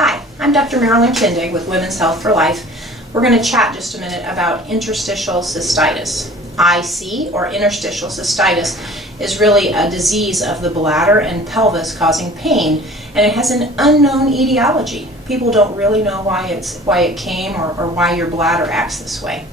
Hi, I'm Dr. Marilyn Kindig with Women's Health for Life. We're going to chat just a minute about interstitial cystitis. IC, or interstitial cystitis, is really a disease of the bladder and pelvis causing pain, and it has an unknown etiology. People don't really know why it came or why your bladder acts this way.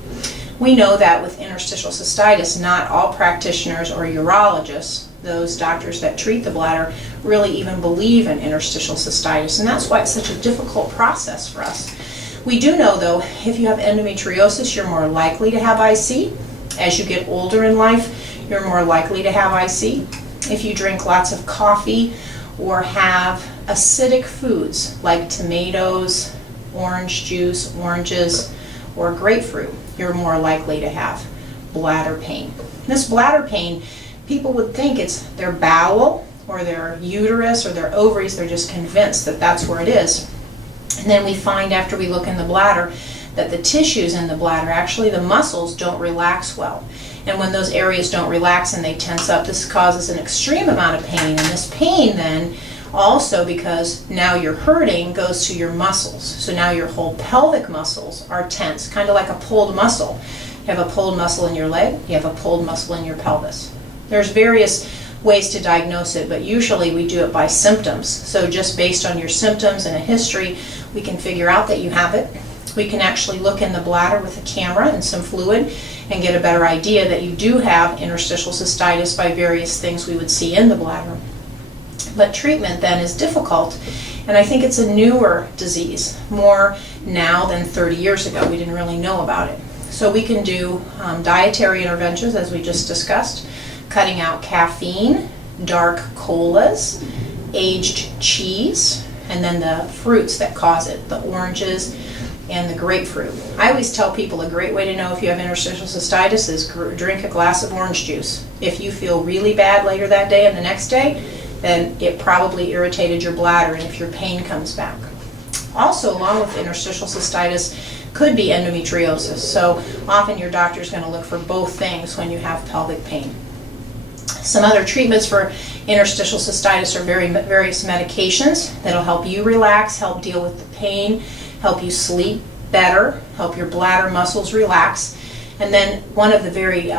We know that with interstitial cystitis, not all practitioners or urologists, those doctors that treat the bladder, really even believe in interstitial cystitis, and that's why it's such a difficult process for us. We do know, though, if you have endometriosis, you're more likely to have IC. As you get older in life, you're more likely to have IC. If you drink lots of coffee or have acidic foods like tomatoes, orange juice, oranges, or grapefruit, you're more likely to have bladder pain. This bladder pain, people would think it's their bowel or their uterus or their ovaries. They're just convinced that that's where it is. And then we find after we look in the bladder that the tissues in the bladder, actually the muscles, don't relax well. And when those areas don't relax and they tense up, this causes an extreme amount of pain. And this pain then also, because now you're hurting, goes to your muscles. So now your whole pelvic muscles are tense, kind of like a pulled muscle. You have a pulled muscle in your leg, you have a pulled muscle in your pelvis. There's various ways to diagnose it, but usually we do it by symptoms. So just based on your symptoms and a history, we can figure out that you have it. We can actually look in the bladder with a camera and some fluid and get a better idea that you do have interstitial cystitis by various things we would see in the bladder. But treatment then is difficult, and I think it's a newer disease, more now than 30 years ago. We didn't really know about it. So we can do dietary interventions, as we just discussed, cutting out caffeine, dark colas, aged cheese, and then the fruits that cause it, the oranges and the grapefruit. I always tell people a great way to know if you have interstitial cystitis is drink a glass of orange juice. If you feel really bad later that day and the next day, then it probably irritated your bladder, and if your pain comes back. Also, along with interstitial cystitis could be endometriosis. So often your doctor is going to look for both things when you have pelvic pain. Some other treatments for interstitial cystitis are various medications that'll help you relax, help deal with the pain, help you sleep better, help your bladder muscles relax. And then one of the very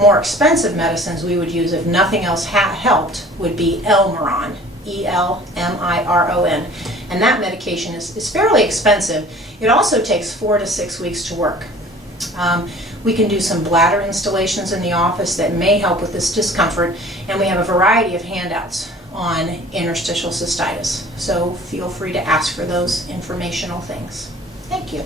more expensive medicines we would use if nothing else helped would be Elmiron, E-L-M-I-R-O-N. And that medication is fairly expensive. It also takes 4 to 6 weeks to work. We can do some bladder installations in the office that may help with this discomfort, and we have a variety of handouts on interstitial cystitis. So feel free to ask for those informational things. Thank you.